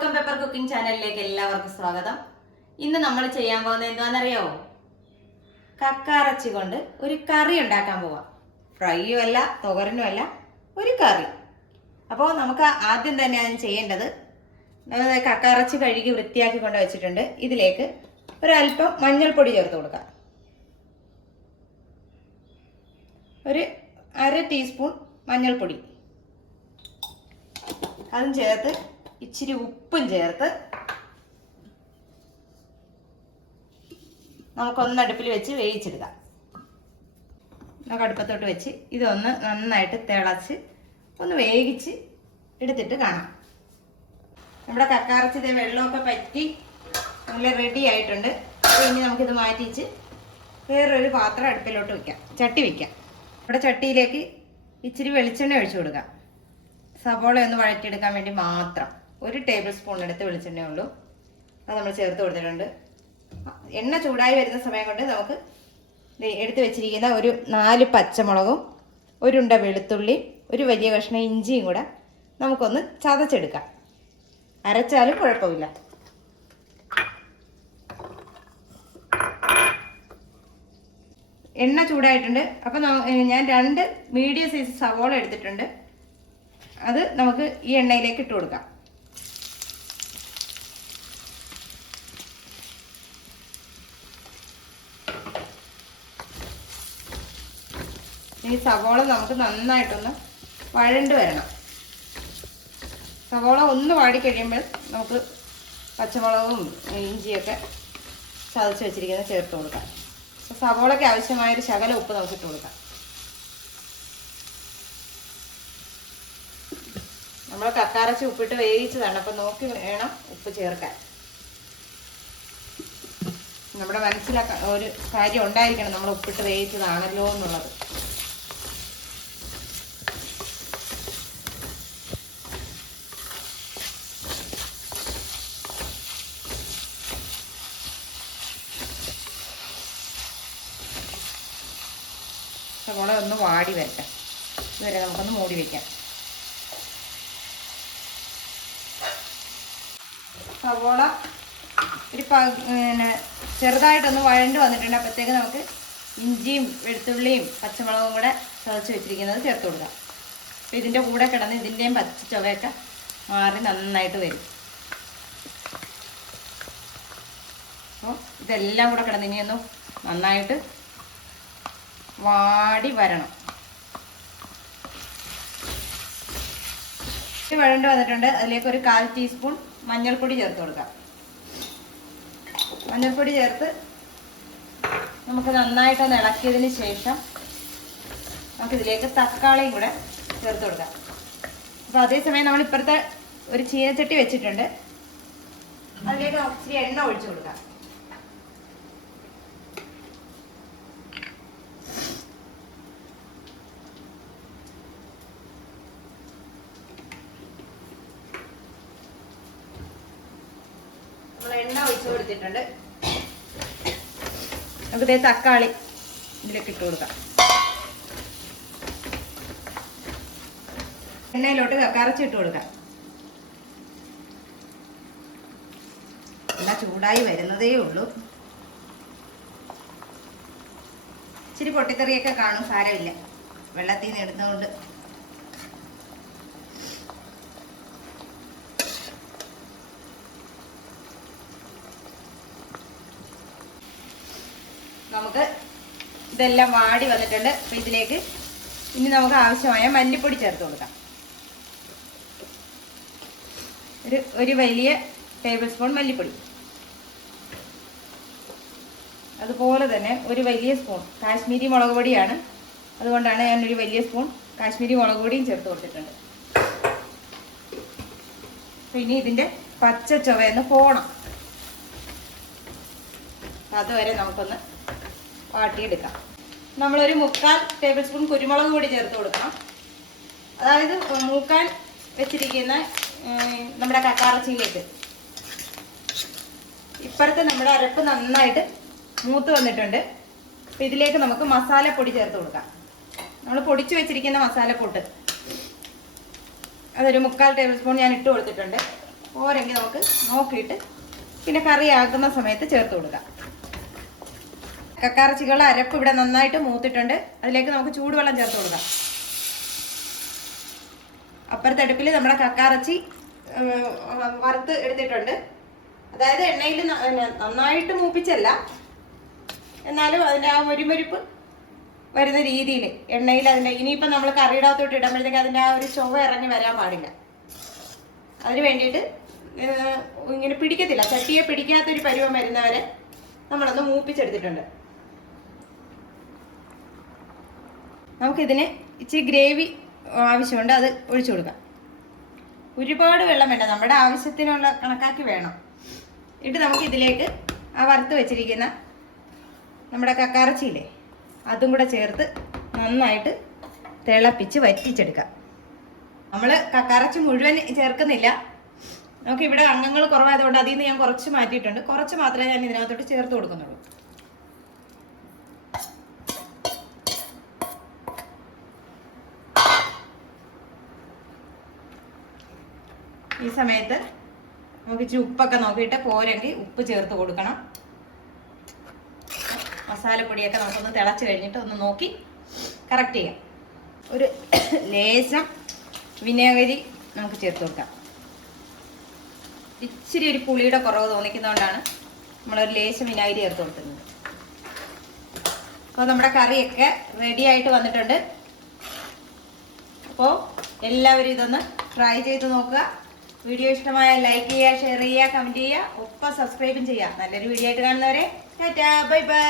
Welcome pepper cooking ചാനലിലേക്ക് എല്ലാവർക്കും സ്വാഗതം. ഇന്ന് നമ്മൾ ചെയ്യാൻ പോകുന്നത് എന്താണെന്നറിയാവോ കക്കാറച്ചി കൊണ്ട് ഒരു കറി ഉണ്ടാക്കാൻ പോവാം. ഫ്രൈയും അല്ല തുകരനും അല്ല ഒരു കറി. അപ്പോൾ നമുക്ക് ആദ്യം തന്നെ അതിന് ചെയ്യേണ്ടത് കക്കാറച്ചി കഴുകി വൃത്തിയാക്കി കൊണ്ട് വെച്ചിട്ടുണ്ട്. ഇതിലേക്ക് ഒരല്പം മഞ്ഞൾപ്പൊടി ചേർത്ത് കൊടുക്കാം. ഒരു അര ടീസ്പൂൺ മഞ്ഞൾപ്പൊടി. അതും ചേർത്ത് ഇച്ചിരി ഉപ്പും ചേർത്ത് നമുക്കൊന്ന് അടുപ്പിൽ വെച്ച് വേവിച്ചെടുക്കാം. നമുക്ക് അടുപ്പത്തോട്ട് വെച്ച് ഇതൊന്ന് നന്നായിട്ട് തിളച്ച് ഒന്ന് വേവിച്ച് എടുത്തിട്ട് കാണാം. നമ്മുടെ കക്കാറച്ചിത് വെള്ളമൊക്കെ പറ്റി നല്ല റെഡി ആയിട്ടുണ്ട്. അപ്പോൾ ഇനി നമുക്കിത് മാറ്റിച്ച് വേറൊരു പാത്രം അടുപ്പിലോട്ട് വെക്കാം. ചട്ടി വെക്കാം. ഇവിടെ ചട്ടിയിലേക്ക് ഇച്ചിരി വെളിച്ചെണ്ണ ഒഴിച്ചു കൊടുക്കാം. സവോള ഒന്ന് വഴറ്റിയെടുക്കാൻ വേണ്ടി മാത്രം. ഒരു ടേബിൾ സ്പൂൺ എടുത്ത് വെളിച്ചെണ്ണ ഉള്ളൂ. അത് നമ്മൾ ചേർത്ത് കൊടുത്തിട്ടുണ്ട്. എണ്ണ ചൂടായി വരുന്ന സമയം കൊണ്ട് നമുക്ക് എടുത്ത് വെച്ചിരിക്കുന്ന ഒരു നാല് പച്ചമുളകും ഒരുണ്ട വെളുത്തുള്ളി ഒരു വലിയ കഷ്ണം ഇഞ്ചിയും കൂടെ നമുക്കൊന്ന് ചതച്ചെടുക്കാം. അരച്ചാലും കുഴപ്പമില്ല. എണ്ണ ചൂടായിട്ടുണ്ട്. അപ്പം ഞാൻ രണ്ട് മീഡിയം സൈസ് സവോള എടുത്തിട്ടുണ്ട്. അത് നമുക്ക് ഈ എണ്ണയിലേക്ക് ഇട്ട് കൊടുക്കാം. ഈ സവോള നമുക്ക് നന്നായിട്ടൊന്ന് വഴണ്ട് വരണം. സവോള ഒന്ന് വാടി കഴിയുമ്പോൾ നമുക്ക് പച്ചമുളകും ഇഞ്ചിയൊക്കെ ചതച്ച് വെച്ചിരിക്കുന്നത് ചേർത്ത് കൊടുക്കാം. അപ്പോൾ സവോളയ്ക്ക് ആവശ്യമായൊരു ശകല ഉപ്പ് നമുക്ക് ഇട്ട് കൊടുക്കാം. നമ്മൾ കക്കാറച്ചി ഉപ്പിട്ട് വേവിച്ചതാണ്. അപ്പം നോക്കി വേണം ഉപ്പ് ചേർക്കാൻ. നമ്മുടെ മനസ്സിലാക്കാൻ ഒരു കാര്യം ഉണ്ടായിരിക്കണം. നമ്മൾ ഉപ്പിട്ട് വേവിച്ചതാണല്ലോ എന്നുള്ളത്. സവോള ഒന്ന് വാടി വരട്ടെ. ഇതുവരെ നമുക്കൊന്ന് മൂടി വയ്ക്കാം സവോള ഒരു പിന്നെ ചെറുതായിട്ടൊന്ന് വഴണ്ട് വന്നിട്ടുണ്ട്. അപ്പോഴത്തേക്ക് നമുക്ക് ഇഞ്ചിയും വെളുത്തുള്ളിയും പച്ചമുളകും കൂടെ ചതച്ച് വെച്ചിരിക്കുന്നത് ചേർത്ത് കൊടുക്കാം. അപ്പോൾ ഇതിന്റെ കൂടെ കിടന്ന് ഇതിന്റെയും പച്ച ചുവയൊക്കെ മാറി നന്നായിട്ട് വരും. അപ്പോൾ ഇതെല്ലാം കൂടെ കിടന്ന് ഇനിയൊന്ന് നന്നായിട്ട് വാടി വരണം. വഴണ്ട് വന്നിട്ടുണ്ട്. അതിലേക്ക് ഒരു കാൽ ടീസ്പൂൺ മഞ്ഞൾപ്പൊടി ചേർത്ത് കൊടുക്കാം. മഞ്ഞൾപ്പൊടി ചേർത്ത് നമുക്ക് നന്നായിട്ടൊന്ന് ഇളക്കിയതിന് ശേഷം നമുക്കിതിലേക്ക് തക്കാളിയും കൂടെ ചേർത്ത് കൊടുക്കാം. അപ്പോൾ അതേസമയം നമ്മൾ ഇപ്പുറത്തെ ഒരു ചീനച്ചട്ടി വെച്ചിട്ടുണ്ട്. അതിലേക്ക് ഇച്ചിരി എണ്ണ ഒഴിച്ചു കൊടുക്കാം. എണ്ണ ഒഴിച്ചു കൊടുത്തിട്ടുണ്ട്. നമുക്ക് ഇതേ തക്കാളി ഇതിലേക്ക് ഇട്ട് കൊടുക്കാം. എണ്ണയിലോട്ട് കറച്ചിട്ട് കൊടുക്കാം. എല്ലാം ചൂടായി വരുന്നതേ ഉള്ളൂ. ഇച്ചിരി പൊട്ടിക്കറിയൊക്കെ കാണും സാരമില്ല. വെള്ളത്തിൽ നിന്ന് എടുത്തുകൊണ്ട് നമുക്ക് ഇതെല്ലാം വാടി വന്നിട്ടുണ്ട്. അപ്പം ഇതിലേക്ക് ഇനി നമുക്ക് ആവശ്യമായ മല്ലിപ്പൊടി ചേർത്ത് കൊടുക്കാം. ഒരു ഒരു വലിയ ടേബിൾ സ്പൂൺ മല്ലിപ്പൊടി. അതുപോലെ തന്നെ ഒരു വലിയ സ്പൂൺ കാശ്മീരി മുളക് പൊടിയാണ്. അതുകൊണ്ടാണ് ഞാൻ ഒരു വലിയ സ്പൂൺ കാശ്മീരി മുളക് പൊടിയും ചേർത്ത് കൊടുത്തിട്ടുണ്ട്. ഇനി ഇതിന്റെ പച്ച ചൊവയെന്ന് പോണം. അതുവരെ നമുക്കൊന്ന് വാട്ടിയെടുക്കാം. നമ്മളൊരു മുക്കാൽ ടേബിൾ സ്പൂൺ കുരുമുളക് പൊടി ചേർത്ത് കൊടുക്കണം. അതായത് മൂക്കാൻ വെച്ചിരിക്കുന്ന നമ്മുടെ കക്കാറച്ചിയിലേക്ക്. ഇപ്പുറത്ത് നമ്മുടെ അരപ്പ് നന്നായിട്ട് മൂത്ത് വന്നിട്ടുണ്ട്. അപ്പം ഇതിലേക്ക് നമുക്ക് മസാലപ്പൊടി ചേർത്ത് കൊടുക്കാം. നമ്മൾ പൊടിച്ചു വെച്ചിരിക്കുന്ന മസാലപ്പൊട്ട്. അതൊരു മുക്കാൽ ടേബിൾ സ്പൂൺ ഞാൻ ഇട്ട് കൊടുത്തിട്ടുണ്ട്. പോരെങ്കിൽ നമുക്ക് നോക്കിയിട്ട് പിന്നെ കറി ആക്കുന്ന സമയത്ത് ചേർത്ത് കൊടുക്കാം. കക്കാറച്ചികളുടെ അരപ്പ് ഇവിടെ നന്നായിട്ട് മൂത്തിട്ടുണ്ട്. അതിലേക്ക് നമുക്ക് ചൂടുവെള്ളം ചേർത്ത് കൊടുക്കാം. അപ്പുറത്തെ അടുപ്പിൽ നമ്മുടെ കക്കാറച്ചി വറുത്ത് എടുത്തിട്ടുണ്ട്. അതായത് എണ്ണയിൽ നന്നായിട്ട് മൂപ്പിച്ചല്ല. എന്നാലും അതിന്റെ ആ മൊരിമൊരിപ്പ് വരുന്ന രീതിയിൽ എണ്ണയിൽ അതിന്റെ ഇനിയിപ്പം നമ്മൾ കറിയുടെ അകത്തോട്ട് ഇടുമ്പോഴത്തേക്ക് അതിന്റെ ആ ഒരു ചൊവ്വ ഇറങ്ങി വരാൻ പാടില്ല. അതിന് വേണ്ടിയിട്ട് ഇങ്ങനെ പിടിക്കത്തില്ല. ചട്ടിയെ പിടിക്കാത്തൊരു പരുവം വരുന്നവരെ നമ്മളൊന്ന് മൂപ്പിച്ചെടുത്തിട്ടുണ്ട്. നമുക്കിതിന് ഇച്ചിരി ഗ്രേവി ആവശ്യമുണ്ട്. അത് ഒഴിച്ചു കൊടുക്കാം. ഒരുപാട് വെള്ളം വേണ്ട. നമ്മുടെ ആവശ്യത്തിനുള്ള കണക്കാക്കി വേണം. എന്നിട്ട് നമുക്ക് ഇതിലേക്ക് ആ വറുത്ത് വെച്ചിരിക്കുന്ന നമ്മുടെ കക്കാറച്ചിയില്ലേ അതും കൂടെ ചേർത്ത് നന്നായിട്ട് തിളപ്പിച്ച് വറ്റിച്ചെടുക്കാം. നമ്മൾ കക്കാറച്ചി മുഴുവൻ ചേർക്കുന്നില്ല. നമുക്ക് ഇവിടെ അംഗങ്ങൾ കുറവായതുകൊണ്ട് അതിൽ നിന്ന് ഞാൻ കുറച്ച് മാറ്റിയിട്ടുണ്ട്. കുറച്ച് മാത്രമേ ഞാൻ ഇതിനകത്തോട്ട് ചേർത്ത് കൊടുക്കുന്നുള്ളൂ. ഈ സമയത്ത് നമുക്ക് ഇച്ചിരി ഉപ്പൊക്കെ നോക്കിയിട്ട് പോരെങ്കിൽ ഉപ്പ് ചേർത്ത് കൊടുക്കണം. മസാലപ്പൊടിയൊക്കെ നമുക്കൊന്ന് തിളച്ച് കഴിഞ്ഞിട്ട് ഒന്ന് നോക്കി കറക്റ്റ് ചെയ്യാം. ഒരു ലേശം വിനാഗിരി നമുക്ക് ചേർത്ത് കൊടുക്കാം. ഇച്ചിരി ഒരു പുളിയുടെ കുറവ് തോന്നിക്കുന്നതുകൊണ്ടാണ് നമ്മളൊരു ലേശം വിനാഗിരി ചേർത്ത് കൊടുക്കുന്നത്. അപ്പോൾ നമ്മുടെ കറിയൊക്കെ റെഡി ആയിട്ട് വന്നിട്ടുണ്ട്. അപ്പോൾ എല്ലാവരും ഇതൊന്ന് ട്രൈ ചെയ്ത് നോക്കുക. വീഡിയോ ഇഷ്ടമായ ലൈക്ക് ചെയ്യുക ഷെയർ ചെയ്യുക കമന്റ് ചെയ്യുക ഒപ്പം സബ്സ്ക്രൈബും ചെയ്യുക. നല്ലൊരു വീഡിയോ ആയിട്ട് കാണുന്നവരെ ടാറ്റാ ബൈ ബൈ